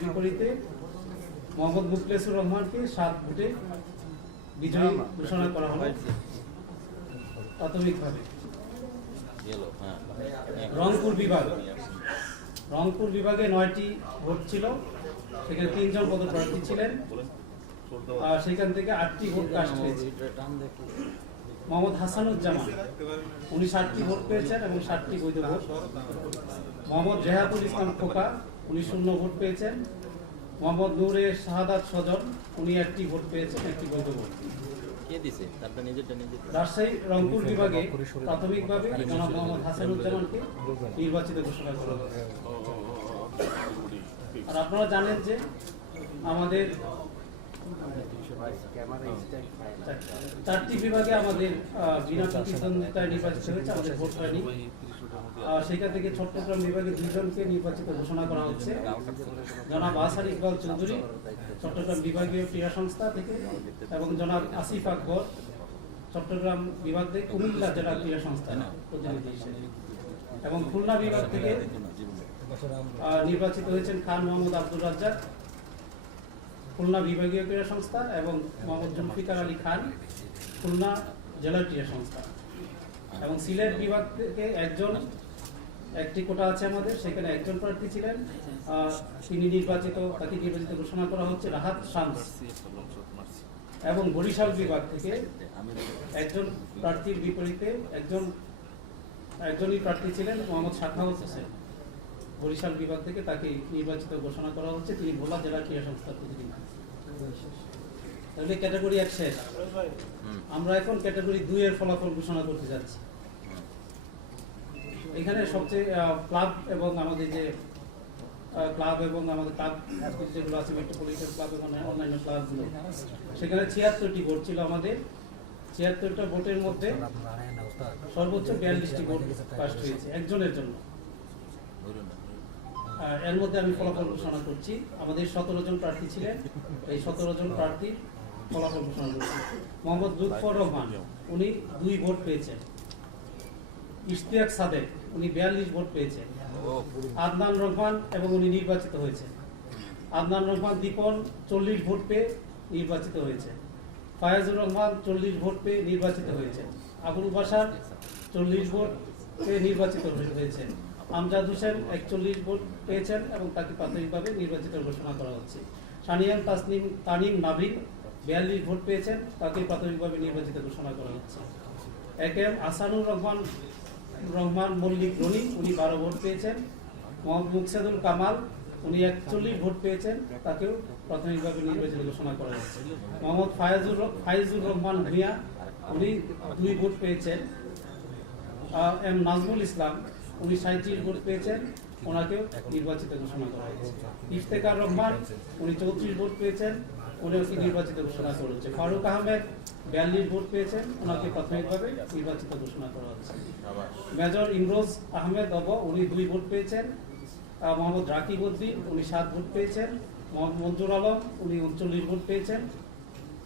বিপরীতে মোহাম্মদ মুখলেসুর রহমানকে 7 ভোটে বিজয়ী ঘোষণা করা হলো প্রাথমিকভাবে। রংপুর বিভাগে 9টি ভোট ছিল, সেখানে 3 জন পদপ্রার্থী ছিলেন, আর সেখান থেকে 8টি ভোট কাস্ট হয়েছে। মোহাম্মদ হাসানুজ্জামান উনি 7টি ভোট পেয়েছেন এবং 7টি বৈধ ভোট। মোহাম্মদ রেহাতুল ইসলাম খোকা উনি 0 ভোট পেয়েছেন। মোহাম্মদ নূরে শাহাদাত সজন উনি 1টি ভোট পেয়েছেন, 1টি বৈধ ভোট। রাজশাহী রংপুর বিভাগে প্রাথমিকভাবে জনাব মোহাম্মদ হাসানুজ্জামানকে নির্বাচিত ঘোষণা করা হয়েছে। আর আপনারা জানেন যে আমাদের 4টি বিভাগে আমাদের বিনা প্রতিদ্বন্দ্বিতায় নির্বাচিত হয়েছে, আমাদের ভোট হয়নি। সেখান থেকে চট্টগ্রাম বিভাগে 2 জনকে নির্বাচিত ঘোষণা করা হচ্ছে। জনাব আসার ইকবাল চৌধুরী চট্টগ্রাম বিভাগীয় ক্রীড়া সংস্থা থেকে, এবং জনাব আসিফ আকবর চট্টগ্রাম বিভাগ থেকে কুমিল্লা জেলা ক্রীড়া সংস্থা প্রতিনিধি হিসেবে। এবং খুলনা বিভাগ থেকে নির্বাচিত হয়েছেন খান মোহাম্মদ আব্দুল রাজ্জাক খুলনা বিভাগীয় ক্রীড়া সংস্থা, এবং মোহাম্মদ জুলফিকার আলী খান খুলনা জেলা ক্রীড়া সংস্থা। এবং সিলেট বিভাগ থেকে একটি কোটা আছে আমাদের, সেখানে একজন প্রার্থী ছিলেন, তাকে নির্বাচিত ঘোষণা করা হচ্ছে রাহাত শামস। এবং বরিশাল বিভাগ থেকে একজন প্রার্থীর বিপরীতে একজনই প্রার্থী ছিলেন মোহাম্মদ সাখাওয়াত হোসেন। বরিশাল বিভাগ থেকে তাকে নির্বাচিত ঘোষণা করা হচ্ছে, তিনি ভোলা জেলা ক্রীড়া সংস্থার প্রতিনিধি। তাহলে ক্যাটাগরি 1 শেষ। আমরা এখন ক্যাটাগরি 2 এর ফলাফল ঘোষণা করতে যাচ্ছি। এখানে সবচেয়ে ক্লাব এবং আমাদের ক্লাব যেগুলো আছে, মেট্রোপলিটন ক্লাব এবং অন্যান্য ক্লাবগুলো, সেখানে 76টি ভোট ছিল আমাদের। 76টা ভোটের মধ্যে সর্বোচ্চ 42টি ভোট কাস্ট হয়েছে একজনের জন্য। এর মধ্যে আমি ফলাফল ঘোষণা করছি। আমাদের 17 জন প্রার্থী ছিলেন, এই 17 জন প্রার্থীর ফলাফল ঘোষণা করছি। মোহাম্মদ লুৎফর রহমান উনি 2 ভোট পেয়েছেন। ইশতিয়াক সাদেক উনি 42 ভোট পেয়েছেন। আদনান রহমান এবং উনি নির্বাচিত হয়েছেন। আদনান রহমান দীপন 40 ভোট পেয়ে নির্বাচিত হয়েছেন। ফায়াজুর রহমান 40 ভোট পেয়ে নির্বাচিত হয়েছেন। আবুল বাশার 40 ভোট পেয়ে নির্বাচিত হয়েছেন। আমজাদ হোসেন 41 ভোট পেয়েছেন এবং তাকে প্রাথমিকভাবে নির্বাচিত ঘোষণা করা হচ্ছে। সানিয়ান তানিম নাবিল 42 ভোট পেয়েছেন, তাকে প্রাথমিকভাবে নির্বাচিত ঘোষণা করা হচ্ছে। একেএম আসানুর রহমান মল্লিক রনি উনি 12 ভোট পেয়েছেন। মোহাম্মদ মুকসেদুল কামাল উনি 41 ভোট পেয়েছেন, তাকেও প্রাথমিকভাবে নির্বাচিত ঘোষণা করা হচ্ছে। মোহাম্মদ ফাইজুর রহমান ভূঁইয়া উনি 2 ভোট পেয়েছেন। এম নাজমুল ইসলাম উনি 37 ভোট পেয়েছেন, ওনাকেও নির্বাচিত ঘোষণা করা হয়েছে। ইফতেখার রহমান উনি 34 ভোট পেয়েছেন, উনিকে নির্বাচিত ঘোষণা করা হচ্ছে। ফারুক আহমেদ 42 ভোট পেয়েছেন, ওনাকে প্রাথমিকভাবে নির্বাচিত ঘোষণা করা হচ্ছে। মেজর ইমরোজ আহমেদ উনি 2 ভোট পেয়েছেন। মোহাম্মদ রাকিব উদ্দিন উনি 7 ভোট পেয়েছেন। মোহাম্মদ মঞ্জুর আলম উনি 39 ভোট পেয়েছেন,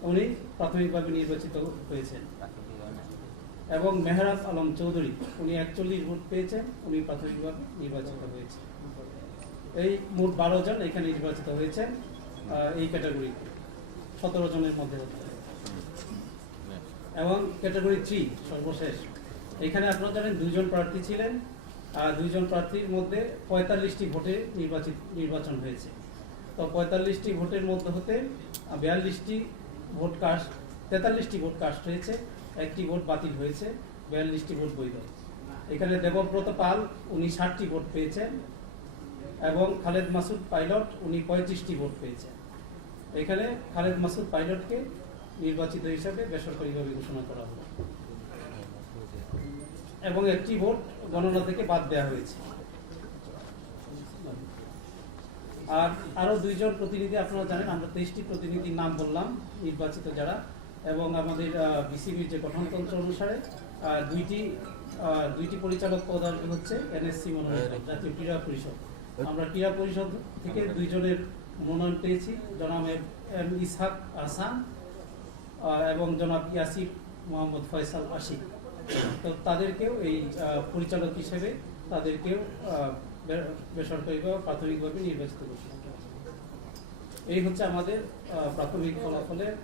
উনি প্রাথমিকভাবে নির্বাচিত হয়েছেন। এবং মেহরাজ আলম চৌধুরী উনি 41 ভোট পেয়েছেন, উনি প্রাথমিকভাবে নির্বাচিত হয়েছেন। এই মোট 12 জন এখানে নির্বাচিত হয়েছেন এই ক্যাটাগরি 17 জনের মধ্যে। এবং ক্যাটাগরি 3 সর্বশেষ, এখানে আপনারা জানেন 2 জন প্রার্থী ছিলেন। 2 জন প্রার্থীর মধ্যে 45টি ভোটে নির্বাচন হয়েছে। তো 45টি ভোটের মধ্যে হতে 43টি ভোট কাস্ট হয়েছে, 1টি ভোট বাতিল হয়েছে, 42টি ভোট বৈধ। এখানে দেবব্রত পাল উনি 60টি ভোট পেয়েছেন, এবং খালেদ মাসুদ পাইলট উনি 35টি ভোট পেয়েছেন। এখানে খালেদ মাসুদ পাইলটকে নির্বাচিত হিসাবে বেসরকারিভাবে ঘোষণা করা হলো, এবং 1টি ভোট গণনা থেকে বাদ দেওয়া হয়েছে। আর আরো 2 জন প্রতিনিধি, আপনারা জানেন আমরা 23টি প্রতিনিধির নাম বললাম নির্বাচিত যারা, এবং আমাদের বিসিবির যে গঠনতন্ত্র অনুসারে 2টি পরিচালক পদ হচ্ছে এনএসসি মনোনীত জাতীয় ক্রীড়া পরিষদ। আমরা ক্রীড়া পরিষদ থেকে 2 জনের মনোনয়ন পেয়েছি, জনাব এম ইসহাক আহসান এবং জনাব ইয়াসির মোহাম্মদ ফয়সাল আশিক। তো তাদেরকেও এই পরিচালক হিসেবে তাদেরকেও বেসরকারিভাবে প্রাথমিকভাবে নির্বাচিত করছে। এই হচ্ছে আমাদের প্রাথমিক ফলাফলের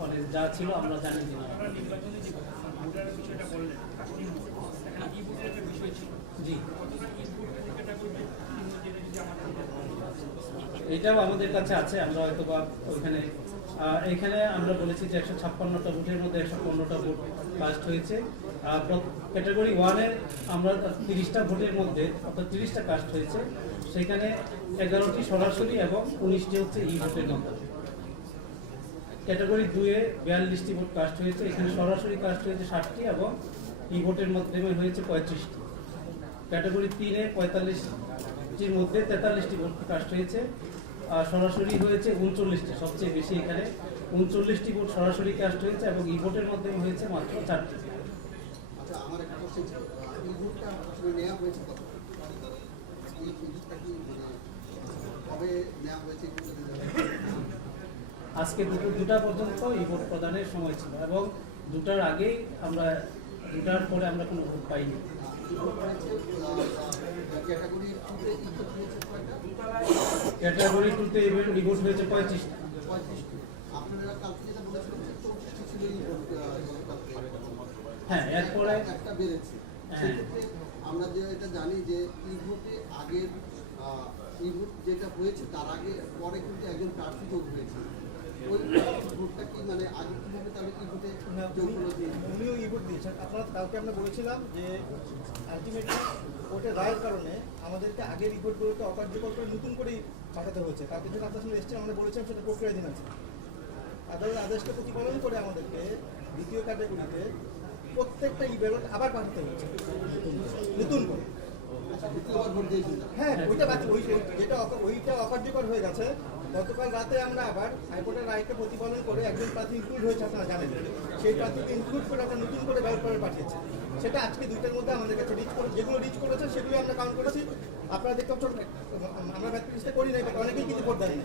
মানে যা ছিল আমরা জানি যে না। জি, এটাও আমাদের কাছে আছে। আমরা হয়তো বা ওইখানে এখানে আমরা বলেছি যে 156টা ভোটের মধ্যে 115টা ভোট কাস্ট হয়েছে। ক্যাটাগরি 1-এ আমরা 30টা ভোটের মধ্যে অর্থাৎ 30টা কাস্ট হয়েছে, সেখানে 11টি সরাসরি এবং 19টি হচ্ছে ই ভোটের মাধ্যমে। ক্যাটাগরি 2-এ 42টি ভোট কাস্ট হয়েছে, এখানে সরাসরি কাস্ট হয়েছে 60টি এবং ই ভোটের মাধ্যমে হয়েছে 35টি। ক্যাটাগরি 3-এ 45টির মধ্যে 43টি ভোট কাস্ট হয়েছে, সরাসরি হয়েছে 39টি, সবচেয়ে বেশি এখানে 39টি ভোট সরাসরি কাস্ট হয়েছে এবং ই ভোটের মাধ্যমে হয়েছে মাত্র 4টি। আচ্ছা, আমার একটা কোশ্চেন ছিল, এই ভোটটা আসলে নেওয়া হয়েছে কত? এই ভোটটা কি মানে কবে নেওয়া হয়েছে? আজকে দুটা পর্যন্ত এই ভোট প্রদানের সময় ছিল এবং দুটার আগেই আমরা দুটার পরে আমরা কোনো ভোট পাইনি। ক্যাটাগরি 2-তে এই ভোট হয়েছে 35টি। আপনারা কালকে যেটা বলেছিলেন যে 34টি ছিল এই ভোট, হ্যাঁ, এরপরে একটা বেড়েছে। সেক্ষেত্রে আমরা যে এটা জানি যে এই ভোটে আগের এই ভোট যেটা হয়েছে তার আগে পরে কিন্তু একজন প্রার্থী যোগ হয়েছে। ওই ভোটটা কি মানে আগে কিভাবে তাহলে এই ভোটে যোগ হলো? উনিও ই ভোট দিয়েছেন। আপনারা কালকে আমরা বলেছিলাম যে আলটিমেটলি ভোটের রায়ের কারণে আমাদেরকে আগের রিপোর্টগুলোকে অকার্যকর করে নতুন করেই পাঠাতে হয়েছে। কালকে যেটা আপনার সঙ্গে এসেছেন আমরা বলেছিলাম সেটা প্রক্রিয়াধীন আছে। আদালতের আদেশকে প্রতিপালন করে আমাদেরকে দ্বিতীয় ক্যাটাগরিতে প্রত্যেকটা ই ব্যালট আবার পাঠাতে হয়েছে নতুন করে। হ্যাঁ, ওইটা ওইটা অকার্যকর হয়ে গেছে। গতকাল রাতে আমরা আবার হাইকোর্টের রায়কে প্রতিপালন করে একজন প্রার্থী ইনক্লুড হয়েছে, আপনারা জানেন, সেই প্রার্থীকে ইনক্লুড করে একটা নতুন করে ব্যালট পেপার পাঠিয়েছে। সেটা আজকে 2টার মধ্যে আমাদের কাছে রিচ করে, যেগুলো রিচ করেছে সেগুলো আমরা কাউন্ট করেছি। আপনারা দেখতে পাচ্ছেন আমরা ব্যাট লিস্টে করি নাই, অনেকেই কিন্তু ভোট দেয়নি।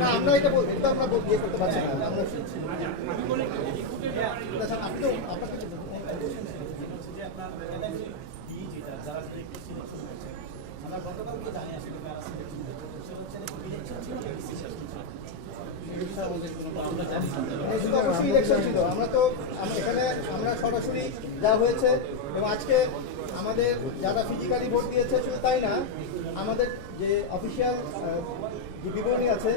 না, আমরা এটা এটা আমরা ইয়ে করতে পারছি না। আমরা আপনি তো আপনার কিছু আমরা গতকালকে জানি আসলে অবশ্যই ইলেকশন ছিল। আমরা তো এখানে আমরা সরাসরি যা হয়েছে এবং আজকে আমাদের যারা ফিজিক্যালি ভোট দিয়েছে শুধু তাই না, আমাদের যে অফিসিয়াল যে বিবরণী আছে,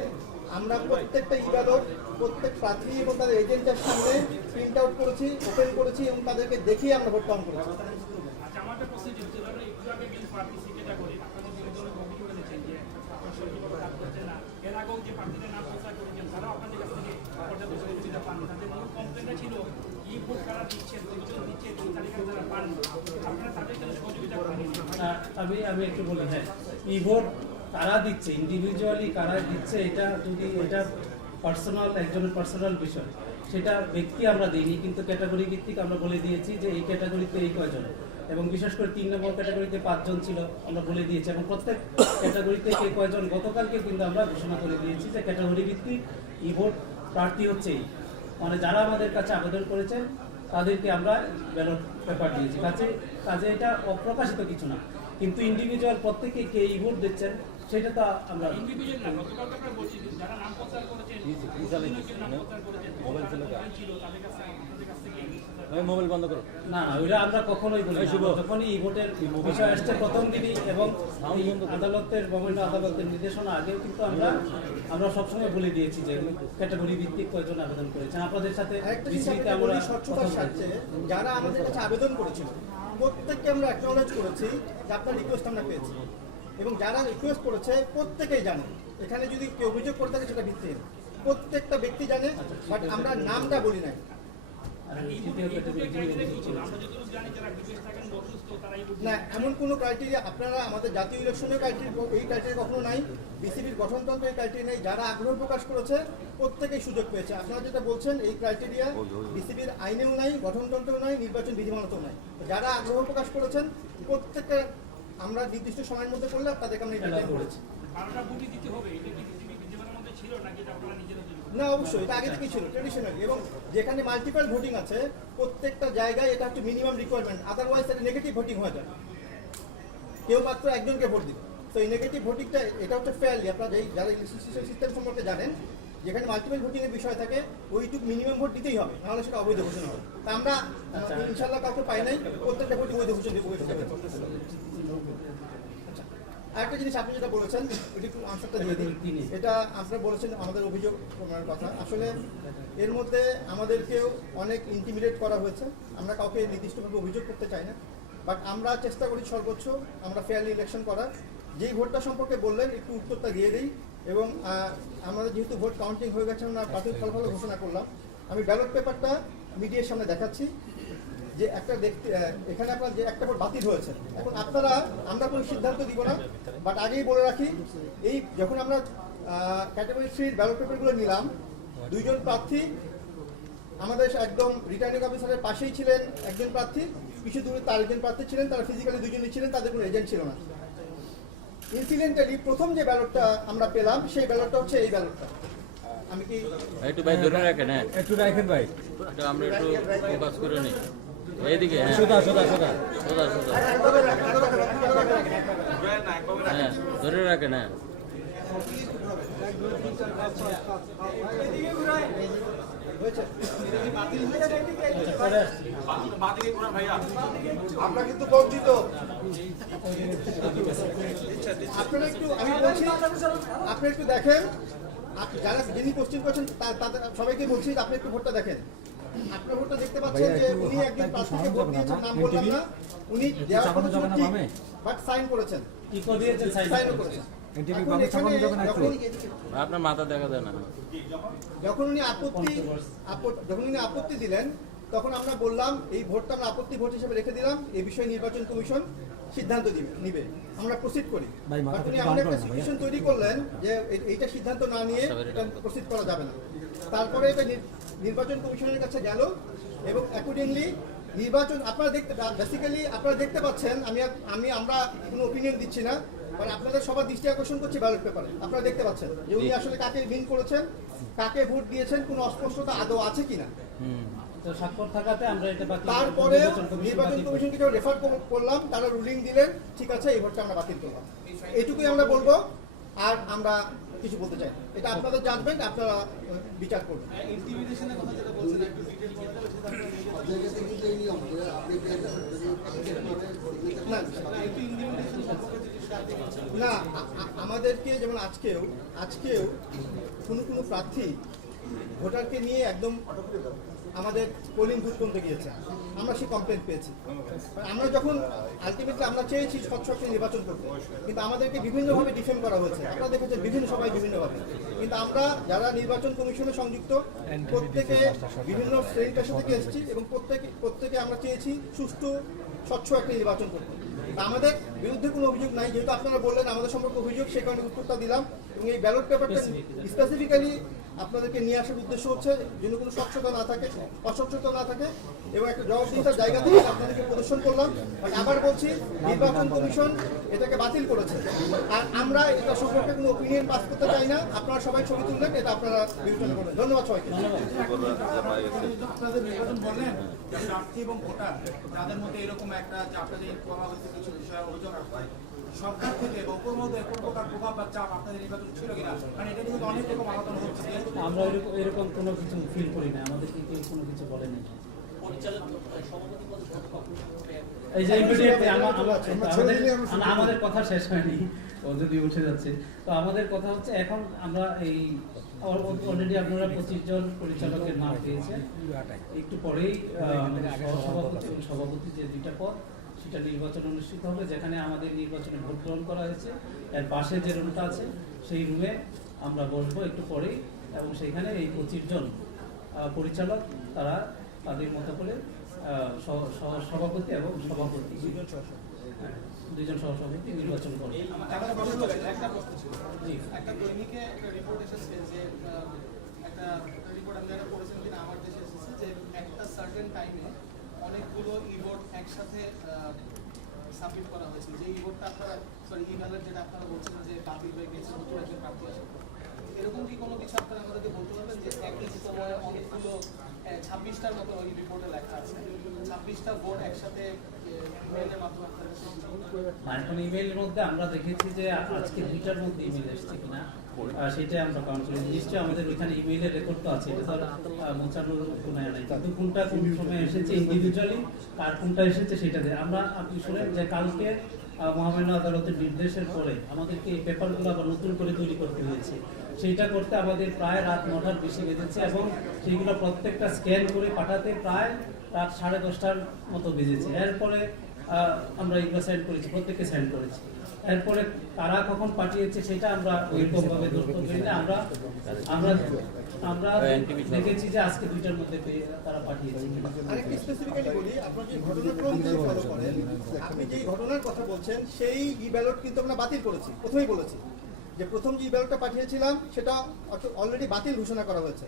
আমরা প্রত্যেকটা ইবাদত প্রত্যেক প্রার্থী এবং তাদের এজেন্টের সামনে প্রিন্ট আউট করেছি, ওপেন করেছি এবং তাদেরকে দেখিয়ে আমরা ভোট কাউন্ট করেছি। আমি একটু বলি, হ্যাঁ, ই ভোট কারা দিচ্ছে, ইন্ডিভিজুয়ালি কারা দিচ্ছে, এটা যদি এটা পার্সোনাল একজনের পার্সোনাল বিষয়, সেটা ব্যক্তি আমরা দিইনি, কিন্তু ক্যাটাগরি ভিত্তিক আমরা বলে দিয়েছি যে এই ক্যাটাগরিতে এই কয়জন, এবং বিশেষ করে 3 নম্বর ক্যাটাগরিতে 5 জন ছিল আমরা বলে দিয়েছি, এবং প্রত্যেক ক্যাটাগরিতে কে কয়জন গতকালকে কিন্তু আমরা ঘোষণা করে দিয়েছি যে ক্যাটাগরি ভিত্তিক ই ভোট প্রার্থী হচ্ছে এই, মানে যারা আমাদের কাছে আবেদন করেছেন তাদেরকে আমরা ব্যালট পেপার দিয়েছি। কাজে এটা অপ্রকাশিত কিছু না, কিন্তু ইন্ডিভিজুয়াল প্রত্যেকে কে ই ভোট দিচ্ছেন সেটা তো আমরা ইন্ডিভিজুয়াল না, গতকাল আমরা বলছি যারা নাম প্রচার করেছেন মোবাইল বন্ধ করো। না, ওইটা আমরা কখনোই বলি না। যখনই এই ভোটের বিষয় আসছে প্রথম দিনই এবং আদালতের বিভিন্ন আদালতের নির্দেশনা আগেও কিন্তু আমরা সবসময় বলে দিয়েছি যে ক্যাটাগরি ভিত্তিক কয়েকজন আবেদন করেছেন। আপনাদের সাথে আমরা স্বচ্ছতার স্বার্থে যারা আমাদের কাছে আবেদন করেছিল প্রত্যেককে আমরা অ্যাকনলেজ করেছি যে আপনার রিকোয়েস্ট আমরা পেয়েছি, এবং যারা রিকোয়েস্ট করেছে প্রত্যেকেই জানে। এখানে যদি কেউ অভিযোগ করে থাকে সেটা ভিত্তিহীন, প্রত্যেকটা ব্যক্তি জানে, বাট আমরা নামটা বলি নাই। না, এমন কোনো ক্রাইটেরিয়া আপনারা আমাদের জাতীয় ইলেকশনের এই ক্রাইটেরিয়া কখনো নাই, বিসিবির গঠনতন্ত্র এই ক্রাইটেরিয়া নেই। যারা আগ্রহ প্রকাশ করেছে প্রত্যেকেই সুযোগ পেয়েছে। আপনারা যেটা বলছেন এই ক্রাইটেরিয়া বিসিবির আইনেও নাই, গঠনতন্ত্রেও নাই, নির্বাচন বিধিমালাতেও নাই। যারা আগ্রহ প্রকাশ করেছেন প্রত্যেককে আমরা নির্দিষ্ট সময়ের মধ্যে করলে তাদেরকে আমরা ইন্টারটেইন করেছি। না, অবশ্যই এটা আগে থেকেই ছিল ট্রেডিশনালি, এবং যেখানে মাল্টিপল ভোটিং আছে প্রত্যেকটা জায়গায় এটা হচ্ছে মিনিমাম রিকোয়ারমেন্ট, আদারওয়াইজ এটা নেগেটিভ ভোটিং হয়ে যায়। কেউ মাত্র একজনকে ভোট দিবে। তো এই নেগেটিভ ভোটিংটা এটা হচ্ছে ফেয়ারলি, আপনারা যারা ইলেকশন সিস্টেম সম্পর্কে জানেন, যেখানে মাল্টিপল ভোটিং এর বিষয় থাকে ওইটুকু মিনিমাম ভোট দিতেই হবে, নাহলে সেটা অবৈধ ঘোষণা হবে। তা আমরা ইনশাল্লাহ কাউকে পাই নাই, প্রত্যেকটা ভোট বৈধ ঘোষণা দিব। আরেকটা জিনিস আপনি যেটা বলেছেন ওইটা একটু আনসারটা দিয়ে দিন। এটা আপনারা বলেছেন আমাদের অভিযোগ করার কথা, আসলে এর মধ্যে আমাদেরকেও অনেক ইন্টিমিডেট করা হয়েছে। আমরা কাউকে নির্দিষ্টভাবে অভিযোগ করতে চাই না, বাট আমরা চেষ্টা করি সর্বোচ্চ আমরা ফেয়ারলি ইলেকশন করার। যেই ভোটটা সম্পর্কে বললেন একটু উত্তরটা দিয়ে দিই। এবং আমাদের যেহেতু ভোট কাউন্টিং হয়ে গেছে, আমরা প্রাথমিক ফলাফল ঘোষণা করলাম। আমি ব্যালট পেপারটা মিডিয়ার সামনে দেখাচ্ছি যে একটা দেখতে এখানে আপনার যে একটা ভোট বাতিল হয়েছে। এখন আপনারা, আমরা কোনো সিদ্ধান্ত দিব না, বাট আগেই বলে রাখি, এই যখন আমরা ক্যাটাগরি 3 ব্যালট পেপারগুলো নিলাম, দুইজন প্রার্থী আমাদের একদম রিটার্নিং অফিসারের পাশেই ছিলেন, একজন প্রার্থী কিছু দূরে তার একজন প্রার্থী ছিলেন, তারা ফিজিক্যালি দুজনই ছিলেন, তাদের কোনো এজেন্ট ছিল না। ইনসিডেন্টালি প্রথম যে ব্যালটটা আমরা পেলাম সেই ব্যালটটা হচ্ছে এই ব্যালটটা। আমি কি একটু ভাই ধরে রাখেন, হ্যাঁ একটু রাখেন ভাই, একটু আমরা একটু ফোকাস করে নিই এইদিকে, হ্যাঁ সোজা সোজা সোজা সোজা সোজা, হ্যাঁ ধরে রাখেন, হ্যাঁ হয়েছে? আমরা কিন্তু বঞ্চিত। আপনারা একটু, আমি বলছি আপনি একটু দেখেন, যারা যিনি কোশ্চেন করছেন তাদের সবাইকে বলছি আপনি একটু ভোটটা দেখেন। আপনার ভোটটা দেখতে পাচ্ছেন যে উনি একজন প্রার্থীকে ভোট দিয়েছেন, নাম বললাম না, উনি দেওয়ার কথা ছিল ঠিক, বাট সাইন করেছেন, কি করে দিয়েছেন সাইনও করেছেন। এখন এখানে আপনার মাথা দেখা যায় না। যখন উনি আপত্তি দিলেন, তখন আমরা বললাম এই ভোটটা আমরা আপত্তি ভোট হিসেবে রেখে দিলাম, এই বিষয়ে নির্বাচন কমিশন সিদ্ধান্ত নিবে, আমরা প্রসিড করি। বাট উনি এমন একটা সিচুয়েশন তৈরি করলেন যে এইটা সিদ্ধান্ত না নিয়ে এটা প্রসিড করা যাবে না। তারপরে এটা নির্বাচন কমিশনের কাছে গেল এবং অ্যাকর্ডিংলি নির্বাচন আপনারা বেসিক্যালি আপনারা দেখতে পাচ্ছেন, আমরা কোনো ওপিনিয়ন দিচ্ছি না, মানে আপনাদের সবার দৃষ্টি আকর্ষণ করছি ব্যালট পেপারে। আপনারা দেখতে পাচ্ছেন যে উনি আসলে কাকে উইন করেছেন, কাকে ভোট দিয়েছেন, কোনো অস্পষ্টতা আদৌ আছে কিনা। তো স্বাক্ষর থাকাতে আমরা এটা বাতিল তারপরে নির্বাচন কমিশনকে যখন রেফার করলাম, তারা রুলিং দিলেন, ঠিক আছে এই ভোটটা আমরা বাতিল করলাম। এইটুকুই আমরা বলবো, আর আমরা কিছু বলতে চাই না। এটা আপনাদের জাজমেন্ট, আপনারা বিচার করবেন। জায়গাতে কিন্তু এই নিয়ম যে আপনি যে না, আমাদেরকে যেমন আজকেও কোনো প্রার্থী ভোটারকে নিয়ে একদম আমাদের পোলিং বুথ করতে গিয়েছে, আমরা সেই কমপ্লেন পেয়েছি। আমরা যখন আলটিমেটলি আমরা চেয়েছি স্বচ্ছ নির্বাচন করতে, কিন্তু আমাদেরকে বিভিন্নভাবে ডিফেম করা হয়েছে। আপনারা দেখেছেন বিভিন্ন সবাই বিভিন্নভাবে, কিন্তু আমরা যারা নির্বাচন কমিশনে সংযুক্ত প্রত্যেকে বিভিন্ন শ্রেণী পেশা থেকে এসেছি এবং প্রত্যেকে আমরা চেয়েছি সুষ্ঠু স্বচ্ছ একটা নির্বাচন করতে। আমাদের বিরুদ্ধে কোনো অভিযোগ নাই, যেহেতু আপনারা বললেন আমাদের সম্পর্কে অভিযোগ, সেই কারণে উত্তরটা দিলাম। এবং এই ব্যালট পেপারটা স্পেসিফিক্যালি আপনাদেরকে নিয়ে আসার উদ্দেশ্য হচ্ছে যেন কোনো স্বচ্ছতা না থাকে, অস্বচ্ছতা না থাকে, এবং একটা জবাবদিহিতার জায়গা থেকে আপনাদেরকে প্রদর্শন করলাম। আবার বলছি, নির্বাচন কমিশন এটাকে বাতিল করেছে, আর আমরা এটা সম্পর্কে কোনো ওপিনিয়ন পাস করতে চাই না। আপনারা সবাই ছবি তুললেন, এটা আপনারা বিবেচনা করবেন। ধন্যবাদ সবাইকে। আপনাদের নির্বাচন বললেন যে প্রার্থী এবং ভোটার যাদের মধ্যে এরকম একটা যে আপনাদের করা হয়েছে কিছু বিষয়ে অভিযোগ আসছে, সরকার থেকে বা উপর মধ্যে কোন প্রকার প্রভাব বা চাপ আপনাদের নির্বাচন ছিল কিনা? কারণ এটা কিন্তু অনেক রকম আলোচনা হচ্ছে। আমরা এরকম কোনো কিছু ফিল করি না, আমাদেরকে কেউ কোনো কিছু বলে না। এই যে আমাদের কথা শেষ হয়নি, ও যদি উঠে যাচ্ছে। তো আমাদের কথা হচ্ছে এখন আমরা এই অলরেডি আপনারা 25 জন পরিচালকের নাম পেয়েছেন। একটু পরেই সভাপতি এবং সভাপতি যে দুইটা পদ, সেটা নির্বাচন অনুষ্ঠিত হবে, যেখানে আমাদের নির্বাচনে ভোট গ্রহণ করা হয়েছে। এর পাশে যে রুমটা আছে সেই রুমে আমরা বসবো একটু পরেই, এবং সেখানে এই 25 জন পরিচালক তারা তাদের মতো করে সভাপতি এবং সভাপতি দুইজন সহসভাপতি নির্বাচন করবে। একটা দৈনিকে একটা রিপোর্ট এসেছে যে একটা রিপোর্ট আপনারা পড়েছেন কিনা, আমার দেশে এসেছে যে একটা সার্টেন টাইমে অনেকগুলো ই-ভোট একসাথে সাবমিট করা হয়েছে। যে ই-ভোটটা আপনারা ই-ব্যালট যেটা আপনারা বলছেন যে বাতিল হয়ে গেছে, নতুন একজন প্রার্থী আসে, এরকম কি কোনো কিছু আপনারা আমাদেরকে বলতে পারবেন যে একই সময়ে অনেকগুলো 26টার মতো ওই রিপোর্টে লেখা আছে, 26টা ভোট একসাথে মেলের মাধ্যমে এখন ইমেইলের মধ্যে আমরা দেখেছি যে আজকে 2টার মধ্যে ইমেইল এসেছে কিনা সেটাই আমরা কাউন্ট করি। নিশ্চয়ই আমাদের ওইখানে ইমেইলের রেকর্ড তো আছে, এটা তো আর মোছানোর কোনো নাই, কিন্তু কোনটা কোন সময় এসেছে ইন্ডিভিজুয়ালি আর কোনটা এসেছে সেটা দিয়ে আমরা, আপনি শুনেন যে কালকে মহামান্য আদালতের নির্দেশের পরে আমাদেরকে এই পেপারগুলো আবার নতুন করে তৈরি করতে হয়েছে। সেইটা করতে আমাদের প্রায় রাত 9টার বেশি বেজেছে এবং সেইগুলো প্রত্যেকটা স্ক্যান করে পাঠাতে প্রায় রাত 10:30টার মতো বেজেছে। এরপরে আমরা এগুলো সেন্ড করেছি, প্রত্যেককে সেন্ড করেছি। এরপরে কারা কখন পাঠিয়েছে সেটা আমরা ওইরকম ভাবে ধরতে পারি না। আমরা আমরা আমরা দেখেছি যে আজকে 2টার মধ্যে তারা পাঠিয়েছে। আরেকটি স্পেসিফিক্যালি বলি, আপনার যে ঘটনাক্রম যদি ফলো করেন, আপনি যেই ঘটনার কথা বলছেন সেই ব্যালট কিন্তু আমরা বাতিল করেছি। প্রথমেই বলেছি যে প্রথম যে ব্যালটটা পাঠিয়েছিলাম সেটা অলরেডি বাতিল ঘোষণা করা হয়েছে।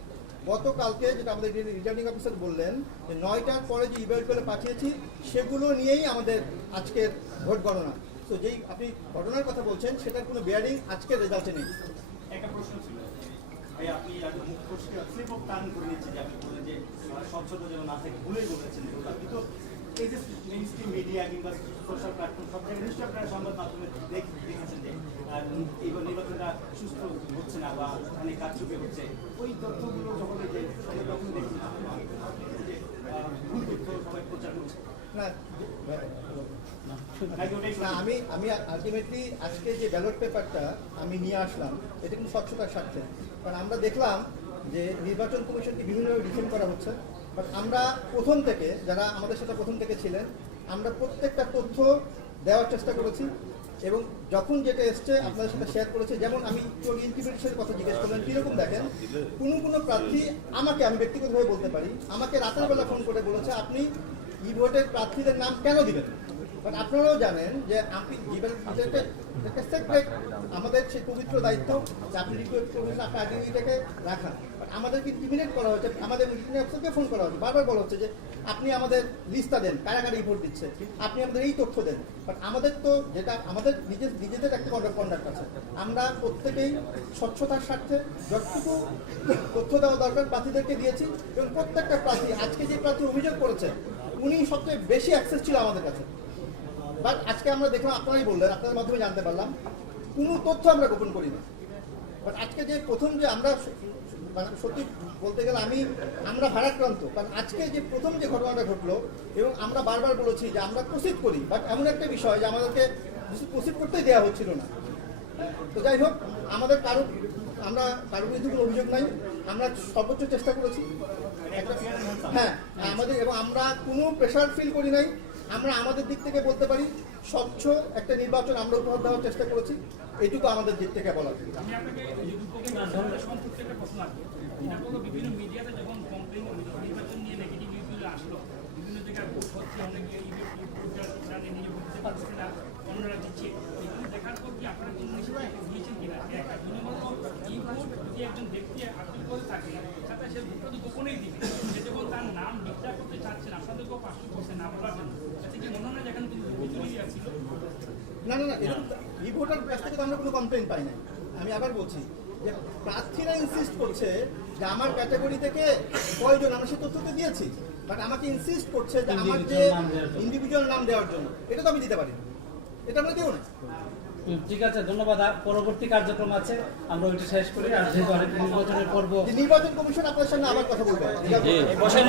গতকালকে যেটা আমাদের রিটার্নিং অফিসার বললেন যে 9টার পরে যে ব্যালটগুলো পাঠিয়েছি সেগুলো নিয়েই আমাদের আজকের ভোট গণনা। তো যেই আপনি ঘটনার কথা বলছেন সেটার কোনো বেয়ারিং আজকের রেজাল্টে নেই। একটা প্রশ্ন ছিল ভাই, আপনি মুখ স্লিপ অফ টার্ন করে নিচ্ছে যে আপনি বললেন যে স্বচ্ছতা যেন না থাকে, ভুলেই বলেছেন। আপনি তো এই যে মেইন স্ট্রিম মিডিয়া কিংবা সোশ্যাল প্ল্যাটফর্ম সব জায়গায় নিশ্চয়ই আপনারা সংবাদ মাধ্যমে দেখেছেন যে এইবার নির্বাচনটা সুস্থ হচ্ছে না বা অনেক কারচুপি হচ্ছে। ওই তথ্যগুলো যখন এই যে সবাই তখন দেখছি যে ভুল তথ্য সবাই প্রচার করছে। না নাকি ওটাই না, আমি আলটিমেটলি আজকে যে ব্যালট পেপারটা আমি নিয়ে আসলাম এটা কিন্তু স্বচ্ছতার স্বার্থে। কারণ আমরা দেখলাম যে নির্বাচন কমিশনকে বিভিন্নভাবে ডিফেন্ড করা হচ্ছে, বাট আমরা প্রথম থেকে, যারা আমাদের সাথে প্রথম থেকে ছিলেন, আমরা প্রত্যেকটা তথ্য দেওয়ার চেষ্টা করেছি এবং যখন যেটা এসছে আপনাদের সাথে শেয়ার করেছি। যেমন আমি ইন্টিগ্রেশনের কথা জিজ্ঞেস করলেন কীরকম দেখেন, কোনো প্রার্থী আমি ব্যক্তিগতভাবে বলতে পারি, আমাকে রাতের বেলা ফোন করে বলেছে আপনি ই ভোটের প্রার্থীদের নাম কেন দিবেন। বাট আপনারাও জানেন যে আপনি সেপারেট আমাদের সেই পবিত্র দায়িত্ব যে আপনি রিকোয়েস্ট করবেন আপনার আইডেন্টিটাকে রাখা। বাট আমাদেরকে ইন্টিমিডেট করা হচ্ছে, আমাদের রিটার্নিং অফিসারকে ফোন করা হচ্ছে, বারবার বলা হচ্ছে যে আপনি আমাদের লিস্টটা দেন, কারা কারা ভোট দিচ্ছে, আপনি আমাদের এই তথ্য দেন। বাট আমাদের তো যেটা আমাদের নিজেদের একটা কন্ডাক্ট আছে, আমরা প্রত্যেকেই স্বচ্ছতার স্বার্থে যতটুকু তথ্য দেওয়া দরকার প্রার্থীদেরকে দিয়েছি এবং প্রত্যেকটা প্রার্থী, আজকে যে প্রার্থী অভিযোগ করেছে উনি সবচেয়ে বেশি অ্যাক্সেস ছিল আমাদের কাছে। বাট আজকে আমরা দেখলাম, আপনারাই বললেন, আপনাদের মাধ্যমে জানতে পারলাম কোনো তথ্য আমরা গোপন করি না। বাট আজকে যে প্রথম যে আমরা মানে সত্যি বলতে গেলে আমরা ভারাক্রান্ত, কারণ আজকে যে প্রথম যে ঘটনাটা ঘটলো এবং আমরা বারবার বলেছি যে আমরা প্রসিড করি, বাট এমন একটা বিষয় যে আমাদেরকে প্রসিড করতেই দেওয়া হচ্ছিল না। তো যাই হোক, আমরা কারোর বিরুদ্ধে কোনো অভিযোগ নাই, আমরা সর্বোচ্চ চেষ্টা করেছি। হ্যাঁ, আমাদের এবং আমরা কোনো প্রেশার ফিল করি নাই। আমরা আমাদের দিক থেকে বলতে পারি স্বচ্ছ একটা নির্বাচন আমরা উপহার দেওয়ার চেষ্টা করেছি, এইটুকু আমাদের দিক থেকে বলা। আমি আপনাকে সম্পর্কে একটা প্রশ্ন আসবে। এটা হলো বিভিন্ন মিডিয়াতে যখন কমপ্লেন নির্বাচন নিয়ে নেগেটিভ নিউজগুলো আসলো, বিভিন্ন জায়গায় ভোট হচ্ছে, অনেকে নিজে বুঝতে পারছে না, অন্যরা দিচ্ছে, এগুলো দেখার পর কি আপনারা কোনো নিষ্পত্তি নিয়েছেন কিনা? একটা দুর্নীতি এই ভোট যদি একজন ব্যক্তি আপিল করে থাকে, সাথে সে ভোটটা তো গোপনেই দিবে, সে যখন তার নাম ডিক্লেয়ার করতে চাচ্ছেন আপনাদেরকেও পাশে বসে না বলার জন্য, আচ্ছা কি মনে হয় না যেখানে কিন্তু বিজয়ী ছিল? না, এরকম এই ভোটার কাছ থেকে তো আমরা কোনো কমপ্লেন পাই না। আমি আবার বলছি যে প্রার্থীরা ইনসিস্ট করছে যে আমার ক্যাটাগরি থেকে কয়জন, আমরা সে তথ্যতে দিয়েছি, বাট আমাকে ইনসিস্ট করছে যে আমার যে ইন্ডিভিজুয়াল নাম দেওয়ার জন্য, এটা তো আমি দিতে পারি, এটা আমরা দেবো না। ঠিক আছে, ধন্যবাদ। পরবর্তী কার্যক্রম আছে, আমরা ওইটা শেষ করি। আর যেহেতু আরেকটি নির্বাচনের পর্ব, নির্বাচন কমিশন আপনার সামনে আবার কথা বলবে। জি, বসেন।